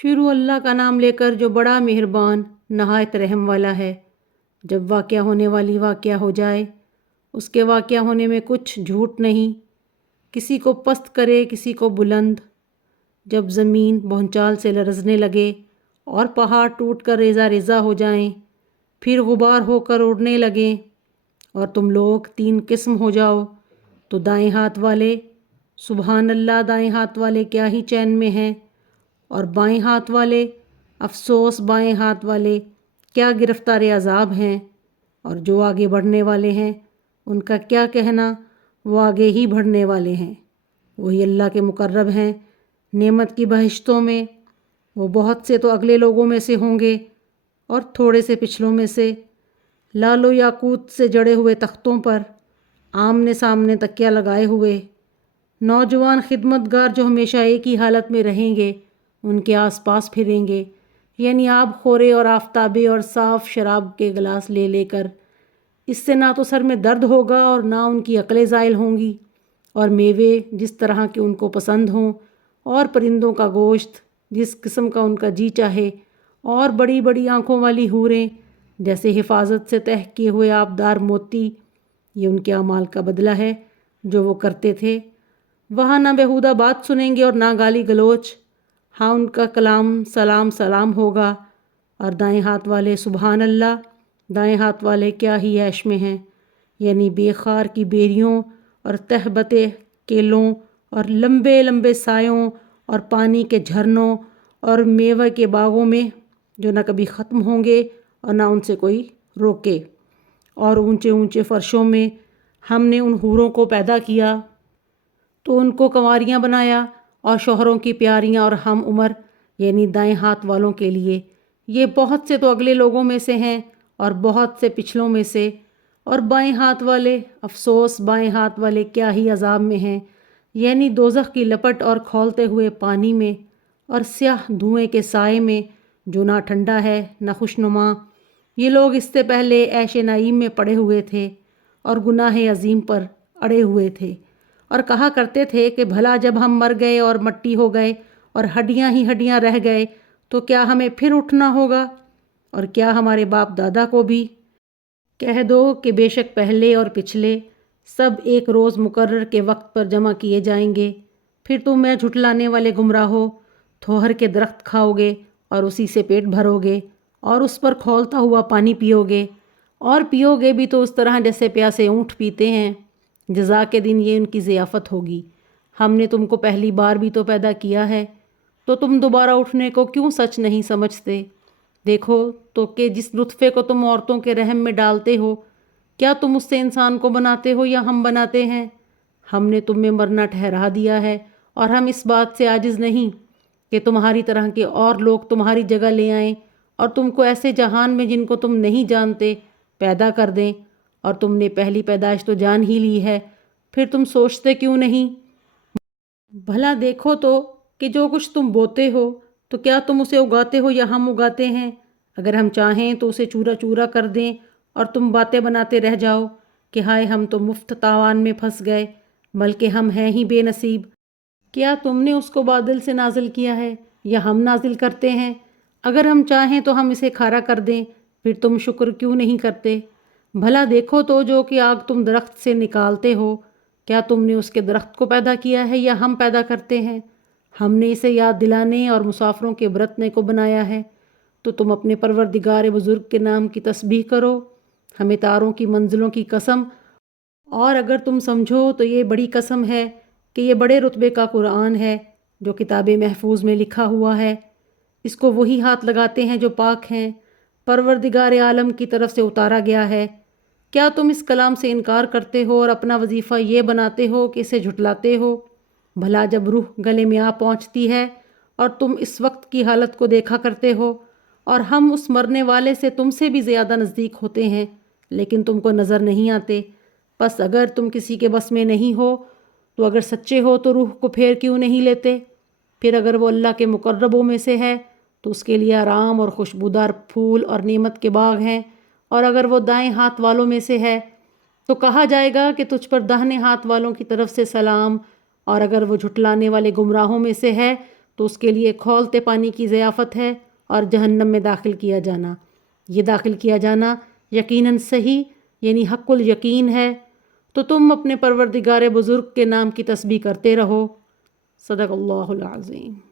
شروع اللہ کا نام لے کر جو بڑا مہربان نہایت رحم والا ہے۔ جب واقعہ ہونے والی واقعہ ہو جائے، اس کے واقعہ ہونے میں کچھ جھوٹ نہیں، کسی کو پست کرے کسی کو بلند۔ جب زمین بھونچال سے لرزنے لگے اور پہاڑ ٹوٹ کر ریزہ ریزہ ہو جائیں، پھر غبار ہو کر اڑنے لگیں اور تم لوگ 3 قسم ہو جاؤ، تو دائیں ہاتھ والے سبحان اللہ، دائیں ہاتھ والے کیا ہی چین میں ہیں، اور بائیں ہاتھ والے افسوس، بائیں ہاتھ والے کیا گرفتار عذاب ہیں، اور جو آگے بڑھنے والے ہیں ان کا کیا کہنا، وہ آگے ہی بڑھنے والے ہیں، وہی اللہ کے مقرب ہیں نعمت کی بہشتوں میں۔ وہ بہت سے تو اگلے لوگوں میں سے ہوں گے اور تھوڑے سے پچھلوں میں سے، لال و یاقوت سے جڑے ہوئے تختوں پر آمنے سامنے تکیہ لگائے ہوئے، نوجوان خدمت گار جو ہمیشہ ایک ہی حالت میں رہیں گے، ان کے آس پاس پھریں گے، یعنی آب خورے اور آفتابے اور صاف شراب کے گلاس لے لے کر۔ اس سے نہ تو سر میں درد ہوگا اور نہ ان کی عقلیں زائل ہوں گی، اور میوے جس طرح کے ان کو پسند ہوں، اور پرندوں کا گوشت جس قسم کا ان کا جی چاہے، اور بڑی بڑی آنکھوں والی حوریں جیسے حفاظت سے تہہ کیے ہوئے آبدار موتی۔ یہ ان کے اعمال کا بدلہ ہے جو وہ کرتے تھے۔ وہاں نہ بیہودہ بات سنیں گے اور نہ گالی گلوچ، ہاں ان کا کلام سلام سلام ہوگا۔ اور دائیں ہاتھ والے سبحان اللہ، دائیں ہاتھ والے کیا ہی عیش میں ہیں، یعنی بے خار کی بیریوں اور تہبتے کیلوں اور لمبے لمبے سایوں اور پانی کے جھرنوں اور میوے کے باغوں میں جو نہ کبھی ختم ہوں گے اور نہ ان سے کوئی روکے۔ اور اونچے اونچے فرشوں میں ہم نے ان حوروں کو پیدا کیا تو ان کو کنواریاں بنایا، اور شوہروں کی پیاریاں اور ہم عمر، یعنی دائیں ہاتھ والوں کے لیے۔ یہ بہت سے تو اگلے لوگوں میں سے ہیں اور بہت سے پچھلوں میں سے۔ اور بائیں ہاتھ والے افسوس، بائیں ہاتھ والے کیا ہی عذاب میں ہیں، یعنی دوزخ کی لپٹ اور کھولتے ہوئے پانی میں اور سیاہ دھوئیں کے سائے میں جو نہ ٹھنڈا ہے نہ خوشنما۔ یہ لوگ اس سے پہلے عیش نعیم میں پڑے ہوئے تھے اور گناہ عظیم پر اڑے ہوئے تھے، اور کہا کرتے تھے کہ بھلا جب ہم مر گئے اور مٹی ہو گئے اور ہڈیاں ہی ہڈیاں رہ گئے تو کیا ہمیں پھر اٹھنا ہوگا؟ اور کیا ہمارے باپ دادا کو بھی؟ کہہ دو کہ بے شک پہلے اور پچھلے سب ایک روز مقرر کے وقت پر جمع کیے جائیں گے، پھر تم میں جھٹلانے والے گمراہو تھوہر کے درخت کھاؤ گے اور اسی سے پیٹ بھرو گے اور اس پر کھولتا ہوا پانی پیو گے، اور پیو گے بھی تو اس طرح جیسے پیاسے اونٹ پیتے ہیں۔ جزا کے دن یہ ان کی ضیافت ہوگی۔ ہم نے تم کو پہلی بار بھی تو پیدا کیا ہے، تو تم دوبارہ اٹھنے کو کیوں سچ نہیں سمجھتے؟ دیکھو تو کہ جس نطفے کو تم عورتوں کے رحم میں ڈالتے ہو، کیا تم اس سے انسان کو بناتے ہو یا ہم بناتے ہیں؟ ہم نے تم میں مرنا ٹھہرا دیا ہے، اور ہم اس بات سے عاجز نہیں کہ تمہاری طرح کے اور لوگ تمہاری جگہ لے آئیں اور تم کو ایسے جہان میں جن کو تم نہیں جانتے پیدا کر دیں۔ اور تم نے پہلی پیدائش تو جان ہی لی ہے، پھر تم سوچتے کیوں نہیں؟ بھلا دیکھو تو کہ جو کچھ تم بوتے ہو تو کیا تم اسے اگاتے ہو یا ہم اگاتے ہیں؟ اگر ہم چاہیں تو اسے چورا چورا کر دیں اور تم باتیں بناتے رہ جاؤ کہ ہائے ہم تو مفت تاوان میں پھنس گئے، بلکہ ہم ہیں ہی بے نصیب۔ کیا تم نے اس کو بادل سے نازل کیا ہے یا ہم نازل کرتے ہیں؟ اگر ہم چاہیں تو ہم اسے کھارا کر دیں، پھر تم شکر کیوں نہیں کرتے؟ بھلا دیکھو تو جو کہ آگ تم درخت سے نکالتے ہو، کیا تم نے اس کے درخت کو پیدا کیا ہے یا ہم پیدا کرتے ہیں؟ ہم نے اسے یاد دلانے اور مسافروں کے برتنے کو بنایا ہے، تو تم اپنے پروردگار بزرگ کے نام کی تسبیح کرو۔ ہمیں تاروں کی منزلوں کی قسم، اور اگر تم سمجھو تو یہ بڑی قسم ہے کہ یہ بڑے رتبے کا قرآن ہے جو کتاب محفوظ میں لکھا ہوا ہے۔ اس کو وہی ہاتھ لگاتے ہیں جو پاک ہیں، پروردگار عالم کی طرف سے اتارا گیا ہے۔ کیا تم اس کلام سے انکار کرتے ہو اور اپنا وظیفہ یہ بناتے ہو کہ اسے جھٹلاتے ہو؟ بھلا جب روح گلے میں آ پہنچتی ہے اور تم اس وقت کی حالت کو دیکھا کرتے ہو، اور ہم اس مرنے والے سے تم سے بھی زیادہ نزدیک ہوتے ہیں، لیکن تم کو نظر نہیں آتے۔ پس اگر تم کسی کے بس میں نہیں ہو تو اگر سچے ہو تو روح کو پھیر کیوں نہیں لیتے؟ پھر اگر وہ اللہ کے مقربوں میں سے ہے تو اس کے لیے آرام اور خوشبودار پھول اور نعمت کے باغ ہیں، اور اگر وہ دائیں ہاتھ والوں میں سے ہے تو کہا جائے گا کہ تجھ پر داہنے ہاتھ والوں کی طرف سے سلام، اور اگر وہ جھٹلانے والے گمراہوں میں سے ہے تو اس کے لیے کھولتے پانی کی ضیافت ہے اور جہنم میں داخل کیا جانا۔ یہ داخل کیا جانا یقیناً صحیح یعنی حق الیقین ہے، تو تم اپنے پروردگار بزرگ کے نام کی تسبیح کرتے رہو۔ صدق اللہ العظیم۔